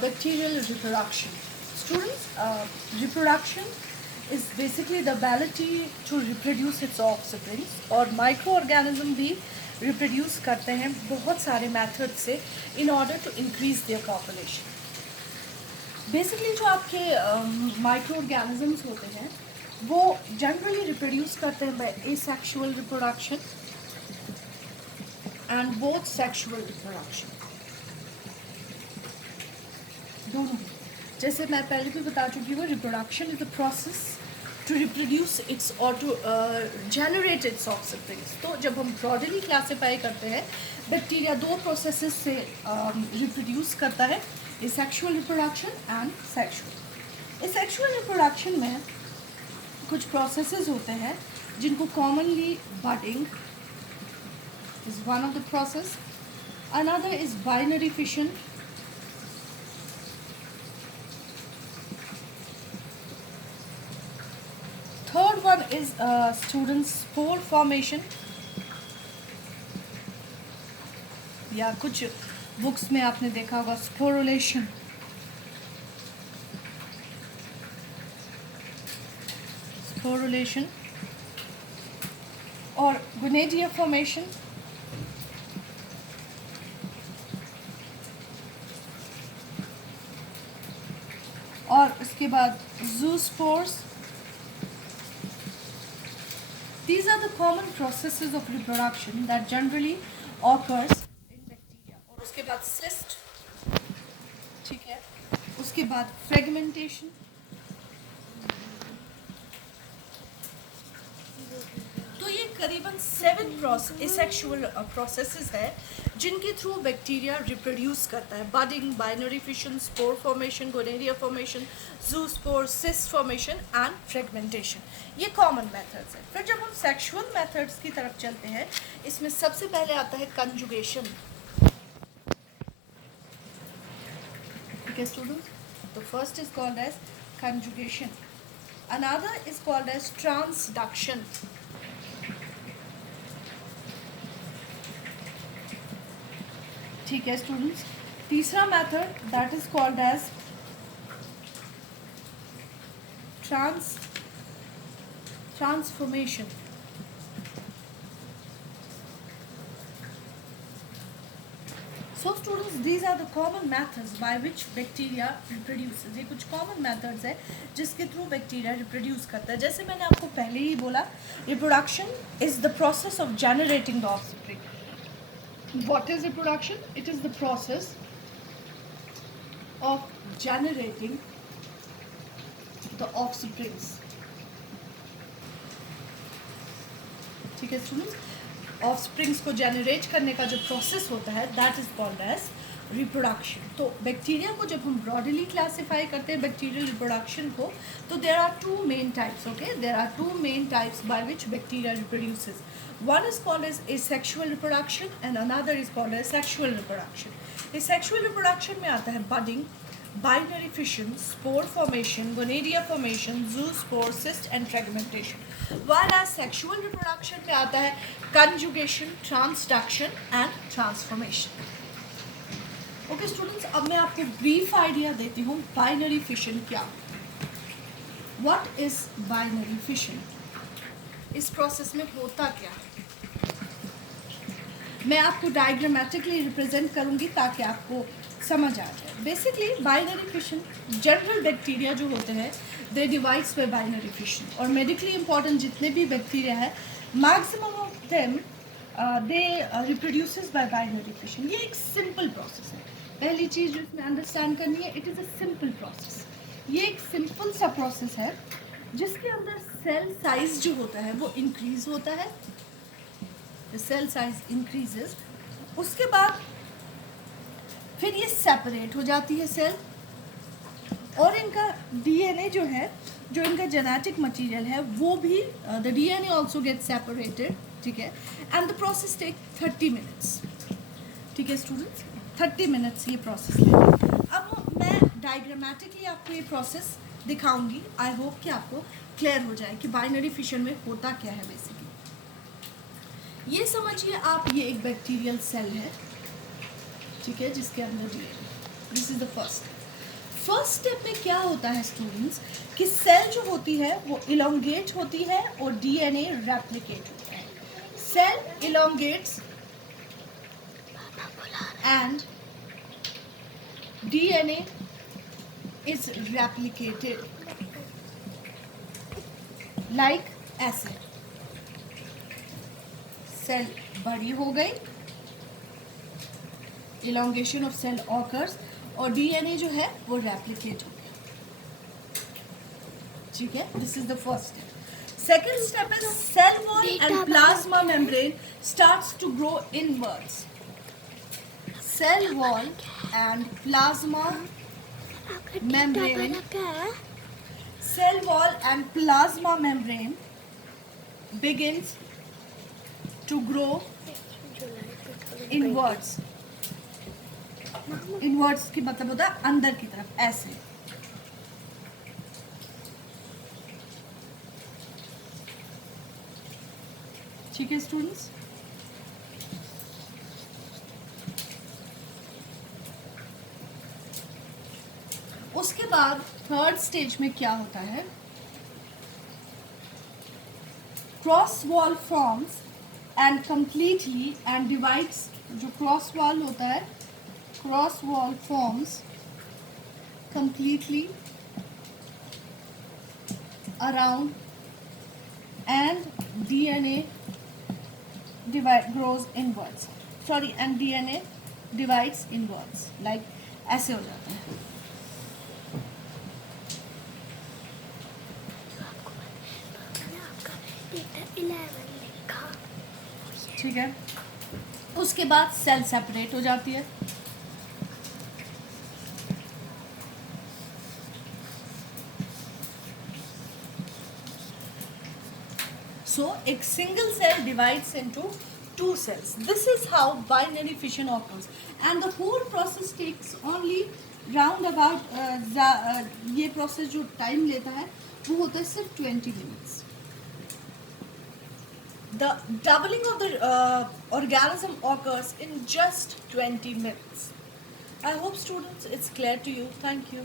bacterial reproduction. Students, reproduction is basically the ability to reproduce its offspring, और microorganism भी reproduce करते हैं बहुत सारे methods से in order to increase their population. Basically जो आपके microorganisms होते हैं वो generally reproduce करते हैं by asexual reproduction and both sexual reproduction. दोनों, जैसे मैं पहले भी बता चुकी हूँ, reproduction is the process to reproduce its और टू जनरेट इट्स ऑफस्प्रिंग्स. तो जब हम ब्रॉडली क्लासीफाई करते हैं, बैक्टीरिया दो प्रोसेसेस से रिप्रोड्यूस करता है, asexual reproduction and sexual. Asexual reproduction में कुछ प्रोसेसेस होते हैं जिनको commonly budding is one of the process, another is binary fission, third one is students spore formation, या कुछ बुक्स में आपने देखा होगा स्पोरुलेशन. स्पोरुलेशन और गोनेडिया फॉर्मेशन, और उसके बाद zoospores. These are the common processes of reproduction that generally occurs in bacteria. और उसके बाद cyst, ठीक है, उसके बाद fragmentation, तो ये करीबन 7 asexual processes है जिनके थ्रू बैक्टीरिया रिप्रोड्यूस करता है. Budding, binary fission, spore formation, gonidia formation, zoospore, cyst formation and fragmentation. ये कॉमन मेथड्स हैं. फिर जब हम सेक्सुअल मेथड्स की तरफ चलते हैं, इसमें सबसे पहले आता है कंजुगेशन. ठीक है स्टूडेंट्स, तो first is called as conjugation, another is called as transduction. ठीक है स्टूडेंट्स, तीसरा method that is called as transformation. So students, these are the common methods by which bacteria reproduces. ये कुछ common methods है जिसके through bacteria reproduce करता है. जैसे मैंने आपको पहले ही बोला, reproduction is the process of generating the offspring. What is reproduction? It is the process of generating the offsprings. ठीक है स्टूडेंट्स, ऑफस्प्रिंग्स को जनरेट करने का जो प्रोसेस होता है that is called as reproduction. तो बैक्टीरिया को जब हम ब्रॉडली क्लासीफाई करते हैं बैक्टीरियल रिप्रोडक्शन को, तो there are two main types. Okay, there are two main types by which bacteria reproduces. One is called as asexual reproduction and another is called as sexual reproduction. Asexual reproduction में आता है budding, binary fission, spore formation, gonadia formation, zoospore, cyst and fragmentation. Whereas sexual reproduction में आता है conjugation, transduction and transformation. Okay students, अब मैं आपको brief idea देती हूँ binary fission क्या. What is binary fission? इस प्रोसेस में होता क्या है, मैं आपको डायग्रामेटिकली रिप्रेजेंट करूंगी ताकि आपको समझ आ जाए. Basically binary fission, general bacteria जो होते हैं दे डिवाइड्स बाय बाइनरी फिशन, और मेडिकली इंपॉर्टेंट जितने भी बैक्टीरिया है maximum of them they reproduces bye binary fission. ये एक सिंपल प्रोसेस है. पहली चीज़ जो इसमें अंडरस्टैंड करनी है, it is a simple process. ये एक सिंपल सा प्रोसेस है जिसके अंदर सेल साइज जो होता है वो इंक्रीज होता है. सेल साइज इंक्रीजेस, उसके बाद फिर ये सेपरेट हो जाती है सेल, और इनका डीएनए जो है, जो इनका जेनेटिक मटेरियल है, वो भी the DNA also get separated. ठीक है, and the process take 30 minutes. ठीक है स्टूडेंट्स, 30 मिनट्स ये प्रोसेस लेगा. अब मैं डायग्रामेटिकली आपको ये प्रोसेस दिखाऊंगी. आई होप कि आपको क्लियर हो जाए कि बाइनरी फिशन में होता क्या है. बेसिकली ये समझिए आप, ये एक बैक्टीरियल सेल है, ठीक है, जिसके अंदर DNA. This is the first. First step में क्या होता है स्टूडेंट्स कि सेल जो होती है वो इलोंगेट होती है और डीएनए रेप्लिकेट होता है. Cell elongates and DNA is replicated like ऐसे. सेल बड़ी हो गई, elongation of cell occurs और डीएनए जो है वो रेप्लिकेट हो गया. ठीक है, this is the first step. Second step is cell wall and plasma membrane starts to grow inwards. Cell wall and plasma membrane. Cell wall and plasma membrane begins to grow inwards. Inwards की मतलब होता है अंदर की तरफ, ऐसे. ठीक है स्टूडेंट्स. उसके बाद थर्ड स्टेज में क्या होता है, cross wall forms and completely and divides. जो क्रॉस वॉल होता है, cross wall forms completely around and DNA grows inwards. Sorry, and DNA divides inwards. Like ऐसे हो जाता है. ठीक है. उसके बाद सेल सेपरेट हो जाती है. So एक single cell divides into two cells. This is how binary fission occurs, and the whole process takes only round about ये process जो time लेता है वो होता है सिर्फ 20 minutes. The doubling of the organism occurs in just 20 minutes. I hope students it's clear to you. Thank you.